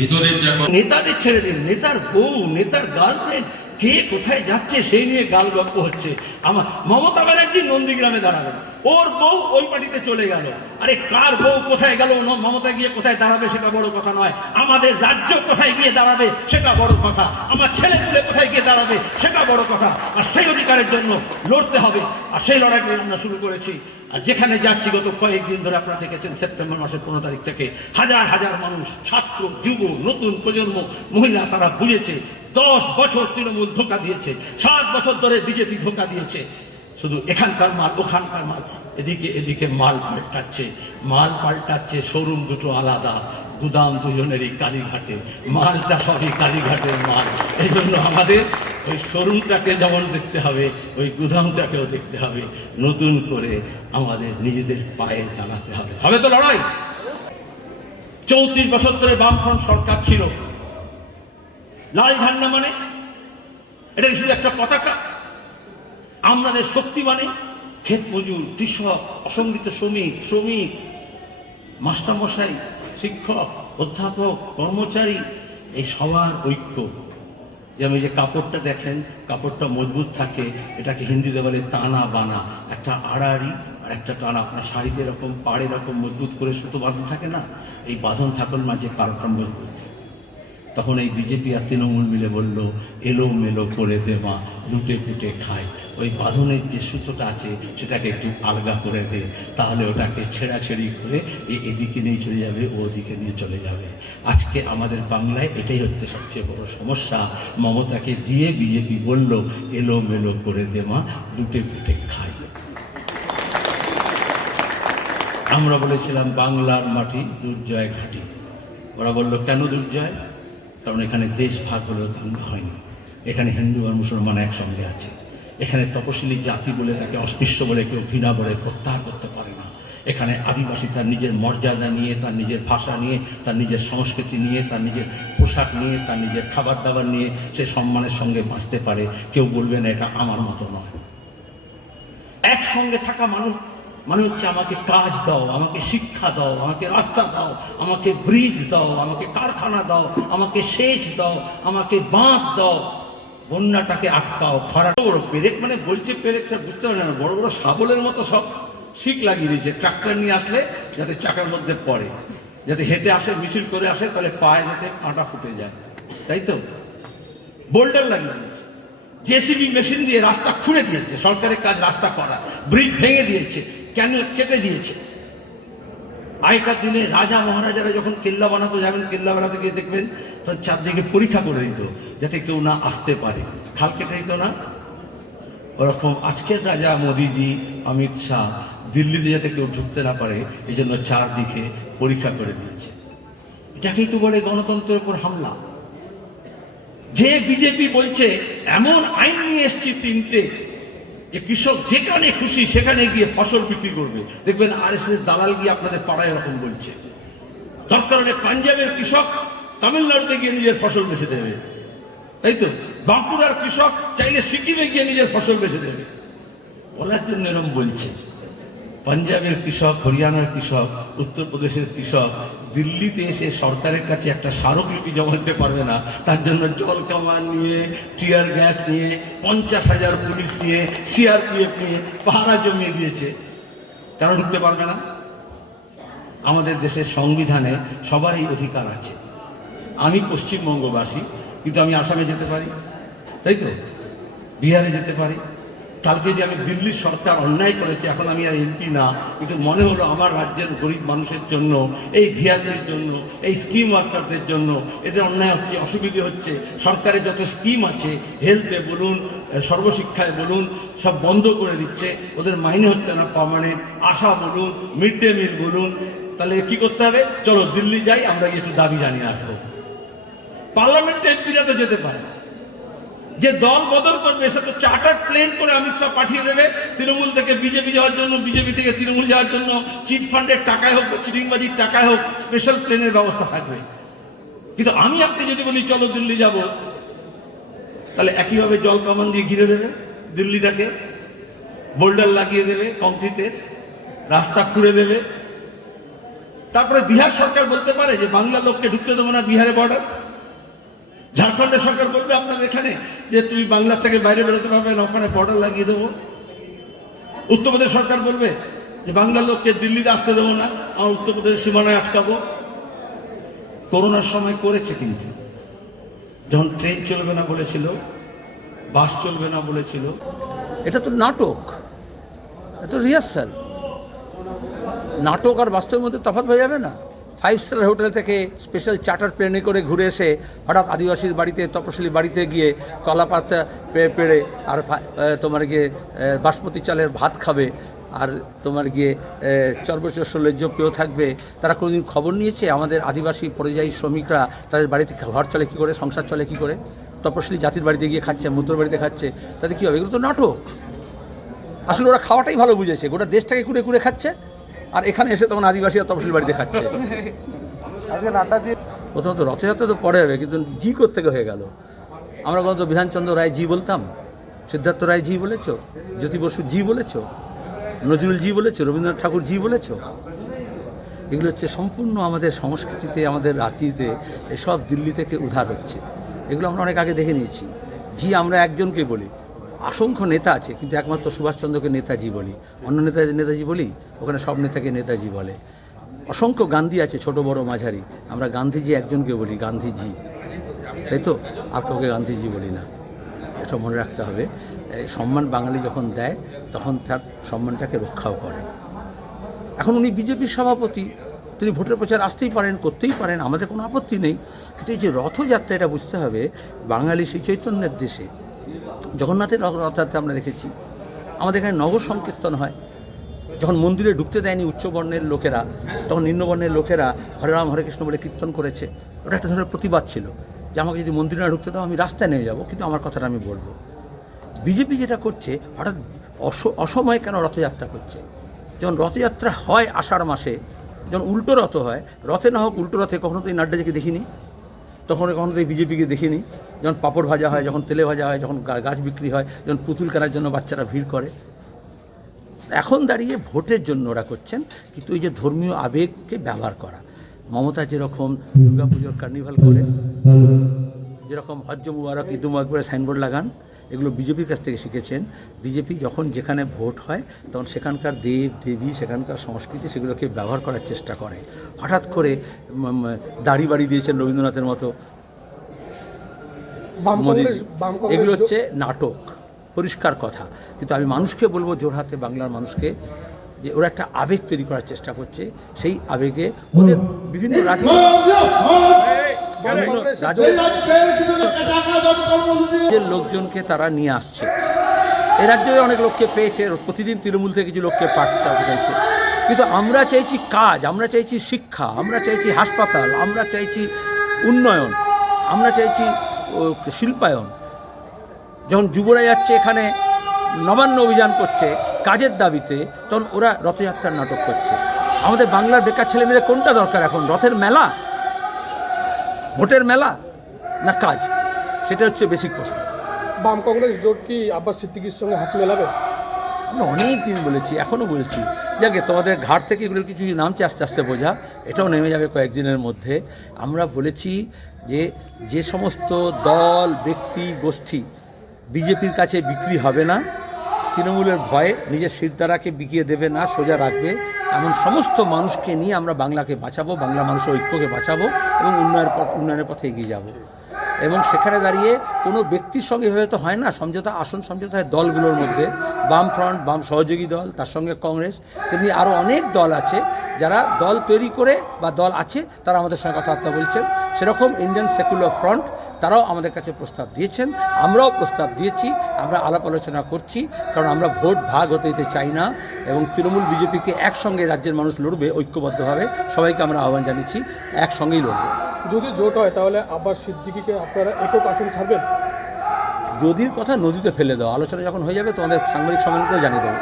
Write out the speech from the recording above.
ভিতরের যা নেতাদের ছেড়ে দিন, নেতার বউ, নেতার গার্লফ্রেন্ড কে কোথায় যাচ্ছে সেই নিয়ে গাল গপ্প হচ্ছে। আমার মমতা ব্যানার্জি নন্দীগ্রামে দাঁড়াবেন, ওর বউ ওই পার্টিতে চলে গেল। আরে কার বউ কোথায় গেল, মমতা গিয়ে কোথায় দাঁড়াবে সেটা বড় কথা নয়, আমাদের রাজ্য কোথায় গিয়ে দাঁড়াবে সেটা বড় কথা, আমার ছেলেপুলে কোথায় গিয়ে দাঁড়াবে সেটা বড় কথা। আর সেই অধিকারের জন্য লড়তে হবে, আর সেই লড়াইটা আমরা শুরু করেছি। আর যেখানে যাচ্ছি গত কয়েকদিন ধরে আপনারা দেখেছেন, সেপ্টেম্বর মাসের 15 তারিখ থেকে হাজার হাজার মানুষ, ছাত্র, যুব, নতুন প্রজন্ম, মহিলা, তারা বুঝেছে 10 বছর তৃণমূল ধোঁকা দিয়েছে, 7 বছর ধরে বিজেপি ধোঁকা দিয়েছে। শুধু এখানকার মাল ওখানকার মাল, এদিকে এদিকে মাল পাল্টাচ্ছে। শোরুম দুটো আলাদা, গুদাম দুজনেরই কালীঘাটে, মালটা সবই কালীঘাটের মাল। এই জন্য আমাদের ওই শোরুমটাকে যেমন দেখতে হবে, ওই গুদামটাকেও দেখতে হবে, নতুন করে আমাদের নিজেদের পায়ে দাঁড়াতে হবে। হবে তো লড়াই। 34 বছর ধরে বামফ্রন্ট সরকার ছিল। লাল ঝান্ডা মানে এটা শুধু একটা পতাকা? আমাদের শক্তি মানে ক্ষেত মজুর, কৃষক, অসংগঠিত শ্রমিক, মাস্টারমশাই, শিক্ষক, অধ্যাপক, কর্মচারী, এই সবার ঐক্য। যেমন যে কাপড়টা দেখেন, কাপড়টা মজবুত থাকে, এটাকে হিন্দিতে বলে টানা বানা। একটা আড়াআড়ি আর একটা টানা। আপনার শাড়িতে এরকম পাড় এরকম মজবুত করে সুতো বাঁধন থাকে না, এই বাঁধন থাকার মাঝে কারোটা মজবুত। তখন এই বিজেপি আর তৃণমূল মিলে বলল, এলো মেলো করে দে মা, লুটে পুটে খায়। ওই বাঁধনের যে সুতোটা আছে সেটাকে একটু আলগা করে দে, তাহলে ওটাকে ছেঁড়াছেড়ি করে এদিকে নিয়ে চলে যাবে, ও ওদিকে নিয়ে চলে যাবে। আজকে আমাদের বাংলায় এটাই হচ্ছে সবচেয়ে বড় সমস্যা। মমতাকে দিয়ে বিজেপি বলল, এলো মেলো করে দে মা, লুটে পুটে খায়। আমরা বলেছিলাম বাংলার মাটি দুর্জয় ঘাঁটি। ওরা বলল কেন দুর্জয়? কারণ এখানে দেশ ভাগ হলেও দাঙ্গ হয়নি, এখানে হিন্দু আর মুসলমান একসঙ্গে আছে। এখানে তপশিলি জাতি বলে তাকে অস্পৃশ্য বলে কেউ ঘৃণা বলে প্রত্যাহার করতে পারে না। এখানে আদিবাসী তার নিজের মর্যাদা নিয়ে, তার নিজের ভাষা নিয়ে, তার নিজের সংস্কৃতি নিয়ে, তার নিজের পোশাক নিয়ে, তার নিজের খাবার দাবার নিয়ে সে সম্মানের সঙ্গে বাঁচতে পারে। কেউ বলবে না এটা আমার মতো নয়। একসঙ্গে থাকা মানুষ মানে হচ্ছে আমাকে কাজ দাও, আমাকে শিক্ষা দাও, আমাকে রাস্তা দাও, আমাকে ব্রিজ দাও, আমাকে কারখানা দাও, আমাকে সেচ দাও, আমাকে বাঁধ দাও, বন্যাটাকে আটকাও, খরা। বড় পেরেক মানে বলছে পেরেক, স্যার বুঝতে পারে না, বড় বড় শাবলের মতো সব শিক লাগিয়ে দিয়েছে। ট্রাক্টর নিয়ে আসলে যাতে চাকার মধ্যে পড়ে, যাতে হেঁটে আসে, মিছিল করে আসে, তাহলে পায়ে যাতে কাঁটা ফুটে যায়, তাই তো। বোল্ডার লাগিয়ে দিয়েছে, জেসিবি মেশিন দিয়ে রাস্তা খুঁড়ে দিয়েছে। সরকারের কাজ রাস্তা করা, ব্রিজ ভেঙে দিয়েছে, ক্যানেল কেটে দিয়েছে। আগেকার দিনে রাজা মহারাজারা যখন কেল্লা বানাতো, যাবেন কেল্লা বানাতে গিয়ে দেখবেন তখন চারদিকে পরীক্ষা করে দিত যাতে কেউ না আসতে পারে, খাল কেটে দিত না। ওরকম আজকের রাজা মোদিজি, অমিত শাহ দিল্লিতে যাতে কেউ ঢুকতে না পারে, এই জন্য চারদিকে পরীক্ষা করে দিয়েছে। এটাকেই তো বলে গণতন্ত্রের উপর হামলা। যে বিজেপি বলছে এমন আইন নিয়ে এসছি 3টে, যে কৃষক যেখানে খুশি সেখানে গিয়ে ফসল বিক্রি করবে। দেখবেন আরএসএস দালাল গিয়ে আপনাদের পাড়ায় এরকম বলছে। দরকার হলে পাঞ্জাবের কৃষক তামিলনাড়ুতে গিয়ে নিজের ফসল বেচে দেবে, তাই তো। বাঁকুড়ার কৃষক চাইলে সিকিমে গিয়ে নিজের ফসল বেচে দেবে, বলার জন্য এরকম বলছে। পাঞ্জাবের কৃষক, হরিয়ানার কৃষক, উত্তরপ্রদেশের কৃষক দিল্লিতে এসে সরকারের কাছে একটা স্মারকলিপি জমা দিতে পারবে না। তার জন্য জল কামান নিয়ে, টিয়ার গ্যাস নিয়ে, 50,000 পুলিশ নিয়ে, সিআরপিএফ নিয়ে পাহারা জমিয়ে দিয়েছে। কেন ঢুকতে পারবে না? আমাদের দেশের সংবিধানে সবারই অধিকার আছে। আমি পশ্চিমবঙ্গবাসী, কিন্তু আমি আসামে যেতে পারি, তাই তো, বিহারে যেতে পারি। কালকে যে আমি দিল্লির সরকার অন্যায় করেছে, এখন আমি আর এমপি না, কিন্তু মনে হলো আমার রাজ্যের গরিব মানুষের জন্য, এই ভিআরপির জন্য, এই স্কিম ওয়ার্কারদের জন্য এদের অন্যায় হচ্ছে, অসুবিধে হচ্ছে। সরকারের যত স্কিম আছে, হেলথে বলুন, সর্বশিক্ষায় বলুন, সব বন্ধ করে দিচ্ছে, ওদের মাইনে হচ্ছে না পার্মানেন্ট। আশা বলুন, মিড ডে মিল বলুন। তাহলে কি করতে হবে? চলো দিল্লি যাই, আমরা একটু দাবি জানিয়ে আসবো। পার্লামেন্টে এমপিরা তো যেতে পারে। যে দল বদল করবে সে তো চার্টার প্লেন করে অমিত শাহ পাঠিয়ে দেবে তৃণমূল থেকে বিজেপি যাওয়ার জন্য, বিজেপি থেকে তৃণমূল যাওয়ার জন্য। চিট ফান্ডের টাকায় হোক বা চিটিংবাজির টাকায় হোক, স্পেশাল প্লেনের ব্যবস্থা থাকবে। কিন্তু আমি আপনি যদি বলি চলো দিল্লি যাব, তাহলে একইভাবে জল কামান দিয়ে ঘিরে দেবে দিল্লিটাকে, বোল্ডার লাগিয়ে দেবে, কংক্রিটের রাস্তা খুঁড়ে দেবে। তারপরে বিহার সরকার বলতে পারে যে বাংলার লোককে ঢুকতে দেবো না বিহারে বর্ডার। ঝাড়খণ্ডের সরকার বলবে আপনার এখানে যে তুমি বাংলার থেকে বাইরে বেরোতে পারবে না, ওখানে বর্ডার লাগিয়ে দেবো। উত্তরপ্রদেশ সরকার বলবে যে বাংলার লোককে দিল্লিতে আসতে দেবো না, আমার উত্তরপ্রদেশের সীমানায় আটকাবো। করোনার সময় করেছে, কিন্তু যখন ট্রেন চলবে না বলেছিল, বাস চলবে না বলেছিল, এটা তো নাটক, এটা তো রিহার্সাল। নাটক আর বাস্তবের মধ্যে তফাৎ হয়ে যাবে না? 5 স্টার হোটেল থেকে স্পেশাল চার্টার প্লেনে করে ঘুরে এসে হঠাৎ আদিবাসীর বাড়িতে, তপশিলি বাড়িতে গিয়ে কলা পাতা পেড়ে আর তোমার গিয়ে বাসমতি চালের ভাত খাবে, আর তোমার গিয়ে চর্বচস্য পেয়েও থাকবে। তারা কোনোদিন খবর নিয়েছে আমাদের আদিবাসী পরিযায়ী শ্রমিকরা তাদের বাড়িতে ঘর চলে কী করে, সংসার চলে কী করে? তপশিলি জাতির বাড়িতে গিয়ে খাচ্ছে, মুদ্র বাড়িতে খাচ্ছে, তাতে কী হবে? এগুলো তো নাটক। আসলে ওরা খাওয়াটাই ভালো বুঝেছে, গোটা দেশটাকে কুড়ে কুড়ে খাচ্ছে, আর এখানে এসে তখন আদিবাসী আর তপশিলি বাড়িতে খাচ্ছে। প্রথমত রথযাত্রা তো পরে হবে, কিন্তু জি কোত্থেকে হয়ে গেল? আমরা গত বিধানচন্দ্র রায় জি বলতাম, সিদ্ধার্থ রায় জি বলেছ, জ্যোতি বসু জি বলেছ, নজরুল জি বলেছ, রবীন্দ্রনাথ ঠাকুর জি বলেছ। এগুলো হচ্ছে সম্পূর্ণ আমাদের সংস্কৃতিতে, আমাদের রাজনীতিতে এসব দিল্লি থেকে উদ্ধার হচ্ছে। এগুলো আমরা অনেক আগে দেখে নিয়েছি। জি আমরা একজনকে বলি, অসংখ্য নেতা আছে, কিন্তু একমাত্র সুভাষচন্দ্রকে নেতাজি বলি, অন্য নেতাজি বলি? ওখানে সব নেতাকে নেতাজি বলে। অসংখ্য গান্ধী আছে, ছোট বড় মাঝারি, আমরা গান্ধীজি একজনকে বলি গান্ধীজি, তাই তো? আর কাউকে গান্ধীজি বলি না। এটা মনে রাখতে হবে। সম্মান বাঙালি যখন দেয় তখন তার সম্মানটাকে রক্ষাও করে। এখন উনি বিজেপির সভাপতি, তিনি ভোটের প্রচার আসতেই পারেন, করতেই পারেন, আমাদের কোনো আপত্তি নেই। কিন্তু এই যে রথযাত্রা, এটা বুঝতে হবে বাঙালি সেই চৈতন্যের দেশে। জগন্নাথের রথযাত্রা আমরা দেখেছি, আমাদের এখানে নগর সংকীর্তন হয়। যখন মন্দিরে ঢুকতে দেয়নি উচ্চবর্ণের লোকেরা, তখন নিম্নবর্ণের লোকেরা হরে রাম হরে কৃষ্ণ বলে কীর্তন করেছে। ওটা একটা ধরনের প্রতিবাদ ছিল যে আমাকে যদি মন্দিরে না ঢুকতে দাও আমি রাস্তায় নেমে যাব, কিন্তু আমার কথাটা আমি বলবো। বিজেপি যেটা করছে, হঠাৎ অসময়ে কেন রথযাত্রা করছে? যখন রথযাত্রা হয় আষাঢ় মাসে, যখন উল্টো রথ হয়, রথে না হোক উল্টো রথে, কখনো তো এই নাড্ডাজিকে দেখিনি, তখন কখনো তো এই বিজেপিকে দেখিনি। যখন পাঁপড় ভাজা হয়, যখন তেলে ভাজা হয়, যখন গাছ বিক্রি হয়, যখন পুতুল কেনার জন্য বাচ্চারা ভিড় করে। এখন দাঁড়িয়ে ভোটের জন্য ওরা করছেন, কিন্তু এই যে ধর্মীয় আবেগকে ব্যবহার করা। মমতা যেরকম দুর্গাপুজোর কার্নিভাল করে, যেরকম হজ্জ মুবারক ঈদ মুবারক সাইনবোর্ড লাগান, এগুলো বিজেপির কাছ থেকে শিখেছেন। বিজেপি যখন যেখানে ভোট হয় তখন সেখানকার দেব দেবী, সেখানকার সংস্কৃতি, সেগুলোকে ব্যবহার করার চেষ্টা করে। হঠাৎ করে দাড়ি বাড়ি দিয়েছেন রবীন্দ্রনাথের মতো মোদিজি। এগুলো হচ্ছে নাটক, পরিষ্কার কথা। কিন্তু আমি মানুষকে বলবো, জোরহাতে বাংলার মানুষকে, যে ওরা একটা আবেগ তৈরি করার চেষ্টা করছে। সেই আবেগে ওদের বিভিন্ন রাজ্যের লোকজনকে তারা নিয়ে আসছে। এ রাজ্যে অনেক লোককে পেয়েছে, প্রতিদিন তৃণমূল থেকে কিছু লোককে পাঠাইছে। কিন্তু আমরা চাইছি কাজ, আমরা চাইছি শিক্ষা, আমরা চাইছি হাসপাতাল, আমরা চাইছি উন্নয়ন, আমরা চাইছি শিল্পায়ন। যখন যুবরা যাচ্ছে এখানে নবান্ন অভিযান করছে কাজের দাবিতে, তখন ওরা রথযাত্রার নাটক করছে। আমাদের বাংলার বেকার ছেলেমেয়েদের কোনটা দরকার এখন? রথের মেলা, ভোটের মেলা, না কাজ? সেটা হচ্ছে বেসিক প্রশ্ন। বাম কংগ্রেস জোট কি আব্বাস সিদ্দিকীর সঙ্গে হাত মেলাবে? আমরা অনেক দিন বলেছি, এখনও বলছি, যাকে তোমাদের ঘাট থেকে এগুলো কিছু নামছে আস্তে আস্তে বোঝা, এটাও নেমে যাবে কয়েকদিনের মধ্যে। আমরা বলেছি যে যে সমস্ত দল, ব্যক্তি, গোষ্ঠী বিজেপির কাছে বিক্রি হবে না, তৃণমূলের ভয়ে নিজের শিরদাঁড়াকে বিকিয়ে দেবে না, সোজা রাখবে, এমন সমস্ত মানুষকে নিয়ে আমরা বাংলাকে বাঁচাবো, বাংলা মানুষের ঐক্যকে বাঁচাবো এবং উন্নয়নের পথে এগিয়ে যাব। এবং সেখানে দাঁড়িয়ে কোনো ব্যক্তির সঙ্গে হয়তো হয় না সমঝোতা, আসন সমঝোতা হয় দলগুলোর মধ্যে। বাম ফ্রন্ট, বাম সহযোগী দল, তার সঙ্গে কংগ্রেস, তেমনি আরও অনেক দল আছে যারা দল তৈরি করে বা দল আছে, তারা আমাদের সঙ্গে কথাবার্তা বলছেন। সেরকম ইন্ডিয়ান সেকুলার ফ্রন্ট, তারাও আমাদের কাছে প্রস্তাব দিয়েছেন, আমরাও প্রস্তাব দিয়েছি, আমরা আলাপ আলোচনা করছি। কারণ আমরা ভোট ভাগ হতে দিতে চাই না, এবং তৃণমূল বিজেপিকে একসঙ্গে রাজ্যের মানুষ লড়বে ঐক্যবদ্ধভাবে। সবাইকে আমরা আহ্বান জানিয়েছি, একসঙ্গেই লড়বে। যদি জোট হয় তাহলে আব্বাস সিদ্দিকীকে আপনারা একক আসন ছাড়বেন? যদির কথা নদীতে ফেলে দাও, আলোচনা যখন হয়ে যাবে তোমাদের সাংবাদিক সম্মেলন করে জানিয়ে দেবো।